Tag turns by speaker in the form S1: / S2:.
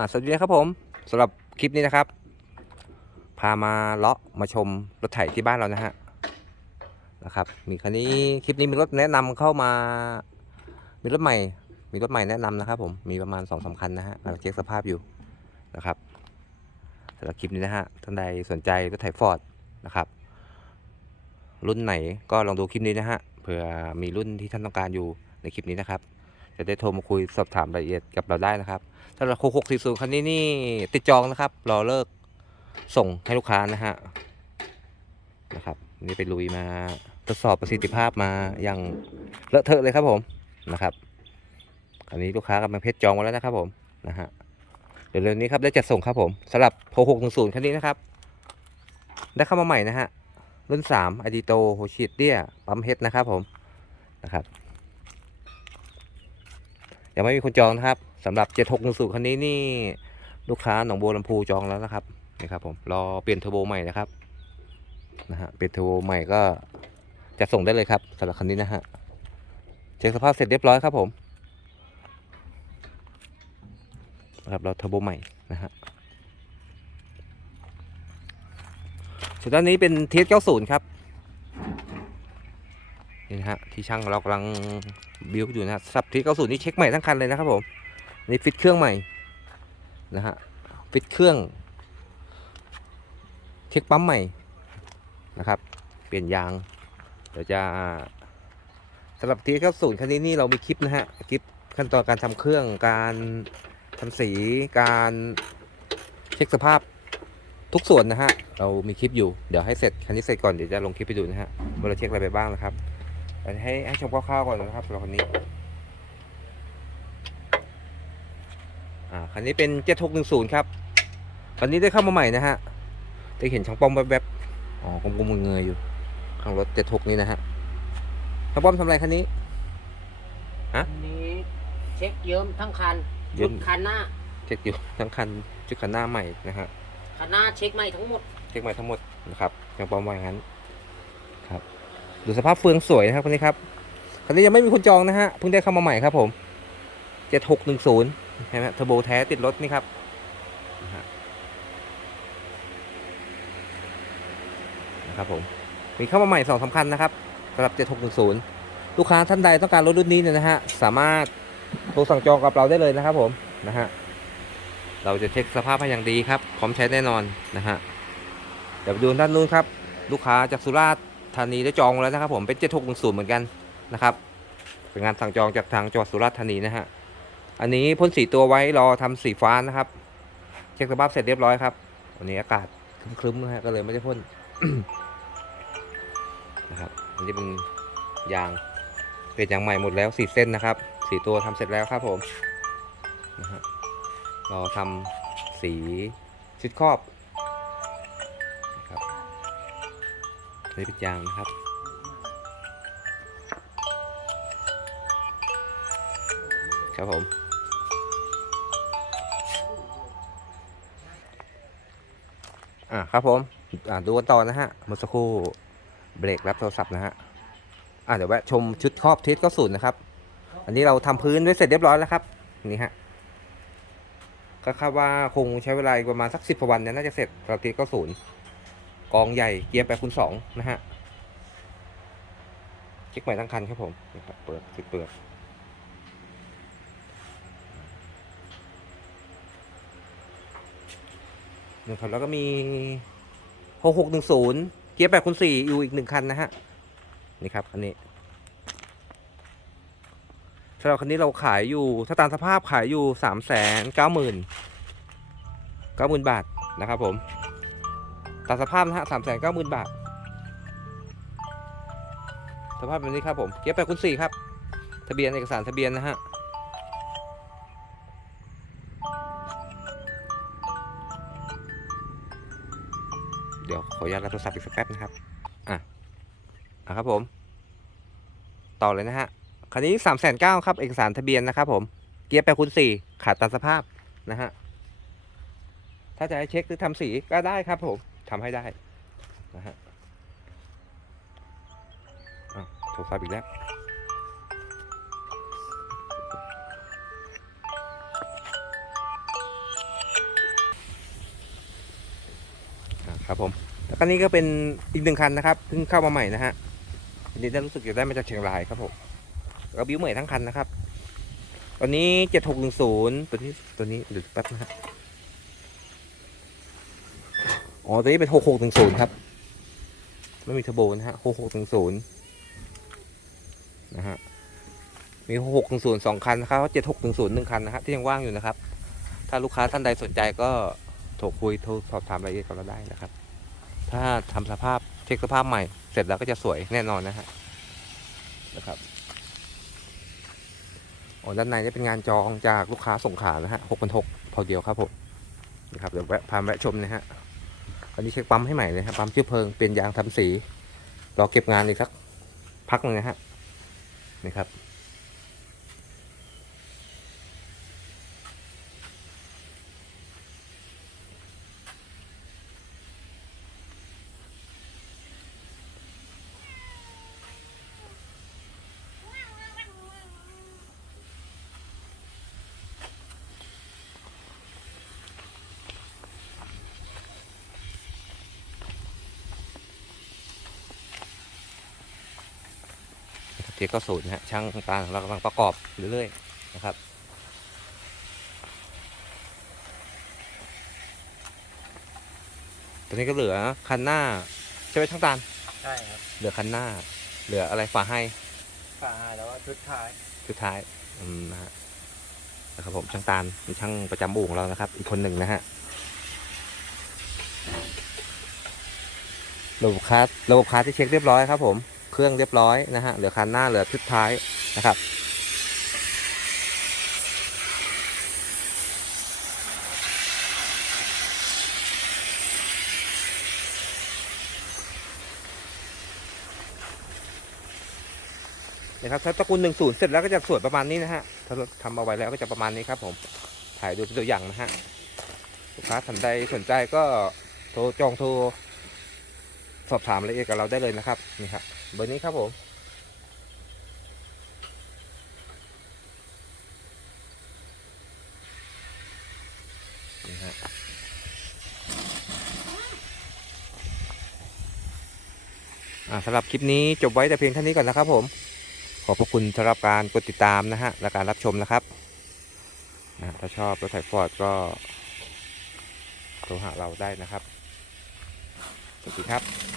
S1: อ่าสวัสดีครับผมสำหรับคลิปนี้นะครับ พามาเลาะมาชมรถไถที่บ้านเรานะฮะนะครับ มีคันนี้คลิปนี้มีรถแนะนำเข้ามา มีรถใหม่ มีรถใหม่แนะนำนะครับ ผมมีประมาณสองสาคันนะฮะกำลังเช็คสภาพอยู่นะครับสำหรับคลิปนี้นะฮะท่านใดสนใจรถไถฟอร์ดนะครับ รุ่นไหนก็ลองดูคลิปนี้นะฮะเผื่อมีรุ่นที่ท่านต้องการอยู่ในคลิปนี้นะครับ จะได้โทรมาคุยสอบถามรายละเอียดกับเราได้นะครับถ้าเราหกสี่ศูนย์คันนี้นี่ติดจองนะครับ รอเลิกส่งให้ลูกค้านะฮะนะครับ นี่ไปลุยมาทดสอบประสิทธิภาพมาอย่างเลอะเทอะเลยครับผมนะครับคันนี้ลูกค้ากำลังเพชรจองมาแล้วนะครับผมนะฮะเดี๋ยวเร็วนี้ครับได้จัดส่งครับผมสำหรับโหกหนึ่งศูนย์คันนี้นะครับ ได้เข้ามาใหม่นะฮะรุ่นสามอดีโตโฮชิเดียปั๊มเฮดนะครับผมนะครับ ยังไม่มีคนจองนะครับสำหรับ7610คันนี้นี่ลูกค้าหนองบัวลำพูจองแล้วนะครับนี่ครับผมรอเปลี่ยนเทอร์โบใหม่นะครับนะฮะเปลี่ยนเทอร์โบใหม่ก็จะส่งได้เลยครับสำหรับคันนี้นะฮะเช็คสภาพเสร็จเรียบร้อยครับผมนะครับเราเทอร์โบใหม่นะฮะส่วนด้านนี้เป็นเทส90ครับนี่นะฮะที่ช่างเรากำลัง บิวอยู่นะสับทีเก้าศูนย์นี่เช็คใหม่ทั้งคันเลยนะครับผมนี่ฟิตเครื่องใหม่นะฮะฟิตเครื่อง เช็คปั๊มใหม่นะครับ เปลี่ยนยางเดี๋ยวจะสำหรับทีเก้าศูนย์คันนี้นี่เรามีคลิปนะฮะคลิปขั้นตอนการทำเครื่องการทำสีการเช็คสภาพทุกส่วนนะฮะ เรามีคลิปอยู่ เดี๋ยวให้เสร็จคันนี้เสร็จก่อน เดี๋ยวจะลงคลิปไปดูนะฮะว่าเราเช็คอะไรไปบ้างนะครับ ให้ให้ชมคร่าวๆก่อนนะครับสำหรับคันนี้ อ่าคันนี้เป็นเจ็ดหกหนึ่งศูนย์ครับคันนี้ได้เข้ามาใหม่นะฮะได้เห็นช่างป้อมแวบๆอ๋อกลมๆเงยๆอยู่ ข้างรถเจ็ดหกนี้นะฮะช่างป้อมทำอะไรคันนี้
S2: อันนี้เช็คเยิ้มทั้งคัน
S1: เยิ้
S2: ชุ
S1: ม
S2: ดคันหน้า
S1: เช็คอยู่ทั้งคันชุดคันหน้าใหม่นะฮะ
S2: คันหน้าเช็คใหม่ทั้งหมด
S1: เช็คใหม่ทั้งหมดนะครับช่างป้อมว่าอย่างนั้นครับ ดูสภาพเฟืองสวยนะครับคันนี้ครับคันนี้ยังไม่มีคนจองนะฮะเพิ่งได้เข้ามาใหม่ครับผมเจ็ดหกหนึ่งศูนย์ใช่ไหมเทอร์โบแท้ติดรถนี่ครับนะฮะนะครับผมมีเข้ามาใหม่สองสำคัญนะครับสำหรับเจ็ดหกหนึ่งศูนย์ลูกค้าท่านใดต้องการรถรุ่นนี้เนี่ยนะฮะสามารถโทรสั่งจองกับเราได้เลยนะครับผมนะฮะเราจะเช็คสภาพให้อย่างดีครับพร้อมใช้แน่นอนนะฮะเดี๋ยวไปดูด้านนู้นครับ ลูกค้าจากสุราษฎร์ ธานีได้จองแล้วนะครับผมเป็นเจ็ดหกหนึ่งศูนย์เหมือนกันนะครับเป็นงานสั่งจองจากทางจังหวัดสุราษฎร์ธานีนะฮะอันนี้พ่นสีตัวไว้รอทำสีฟ้านะครับ เช็คสภาพเสร็จเรียบร้อยครับวันนี้อากาศครึ้มๆนะฮะก็เลยไม่ได้พ่นนะครับอันนี้เป็นยางเป็นยางใหม่หมดแล้วสี่เส้นนะครับสีตัวทำเสร็จแล้วครับผมนะฮะรอทำสีชุดครอบ อันนี้เป็นยางนะครับครับผมอ่าครับผมอ่าดูกันต่อนะฮะเมื่อสักครู่เบรกรับโทรศัพท์นะฮะอ่าเดี๋ยวแวะชมชุดครอบเทสก็ศูนย์นะครับ อันนี้เราทำพื้นไว้เสร็จเรียบร้อยแล้วครับนี่ฮะก็คาดว่าคงใช้เวลาอีกประมาณสักสิบวันเนี่ยน่าจะเสร็จเราเทสก็ศูนย์ กองใหญ่เกียร์แปดคูณสองนะฮะเช็คใหม่ทั้งคันครับผมนี่ครับเปิดปิดเปิดหนึ่งคันแล้วก็มีหกหกหนึ่งศูนย์เกียร์แปดคูณสี่อยู่อีกหนึ่งคันนะฮะนี่ครับคันนี้สำหรับคันนี้เราขายอยู่ถ้าตามสภาพขายอยู่สามแสนเก้าหมื่นเก้าหมื่นบาทนะครับผม ตามสภาพนะฮะสามแสนเก้าหมื่นบาท สภาพแบบนี้ครับผมเกียร์แปดคูณสี่ครับ ทะเบียนเอกสารทะเบียนนะฮะเดี๋ยวขออนุญาตรับโทรศัพท์อีกสักแป๊บนะครับ อะอะครับผม ต่อเลยนะฮะ คันนี้สามแสนเก้าครับ เอกสารทะเบียนนะครับผม เกียร์แปดคูณสี่ขาดตามสภาพนะฮะ ถ้าจะให้เช็คหรือทำสีก็ได้ครับผม ทำให้ได้นะฮะถูกซับอีกแล้วครับผมแล้วคันี้ก็เป็นอีกหนึ่งคันนะครับเพิ่งเข้ามาใหม่นะฮะอันนี้ได้รู้สึกจะได้มาจากเชียงรายครับผมก็บิ้วใหม่ทั้งคันนะครับ ตอนนี้เจ็ดหกหนึ่งศูนย์ตัวนี้ตัวนี้หรือแป๊บนะฮะ อ๋อ ตัวนี้เป็นหกหกหนึ่งศูนย์ครับ ไม่มีเทอร์โบนะฮะหกหกหนึ่งศูนย์นะฮะ มีหกหกหนึ่งศูนย์สองคันนะครับเจ็ดหกหนึ่งศูนย์หนึ่งคันนะฮะที่ยังว่างอยู่นะครับ ถ้าลูกค้าท่านใดสนใจก็โทรคุยโทรสอบถามรายละเอียดกับเราได้นะครับ ถ้าทำสภาพเช็คสภาพใหม่เสร็จแล้วก็จะสวยแน่นอนนะฮะ นะครับโอ้ด้านในนี่เป็นงานจองจากลูกค้าส่งขานะฮะหกพันหกพอเดียวครับผมนะครับเดี๋ยวแวะพาแวะชมนะฮะ อันนี้เช็คปั๊มให้ใหม่เลยครับปั๊มเชื้อเพลิงเปลี่ยนยางทำสีรอเก็บงานอีกสักพักหนึงนะฮะนี่ครับ เทียก็ศูนย์นะฮะช่างต่างๆเรากำลังประกอบเรื่อยๆนะครับตอนนี้ก็เหลือคันหน้าใช่ไหมช่างตาล
S2: ใช่ครับ
S1: เหลือคันหน้า เหลืออะไรฝาให้
S2: ฝาแล้วว่าชุดท้าย
S1: สุดท้ายอืมนะฮะนะครับผมช่างตาลเป็นช่างประจำอู่ของเรานะครับ อีกคนหนึ่งนะฮะระบบคาร์ระบบคาร์ที่เช็คเรียบร้อยครับผม เครื่องเรียบร้อยนะฮะเหลือคันหน้าเหลือชุดท้ายนะครับนะครับถ้าตระกูลหนึ่งศูนย์เสร็จแล้วก็จะสวยประมาณนี้นะฮะถ้าราทำเอาไว้แล้วก็จะประมาณนี้ครับผมถ่ายดูเป็นตัวอย่างนะฮะลูกค้าท่านใดสนใจก็โทรจองโทรสอบถามรายละเอียดกับเราได้เลยนะครับนี่ครับ เบอร์นี้ครับผม นี่ฮะอ่าสำหรับคลิปนี้จบไว้แต่เพียงเท่านี้ก่อนนะครับผม ขอบพระคุณสำหรับการกดติดตามนะฮะ และการรับชมนะครับนะถ้าชอบรถไถฟอร์ดก็โทรหาเราได้นะครับ สวัสดีครับ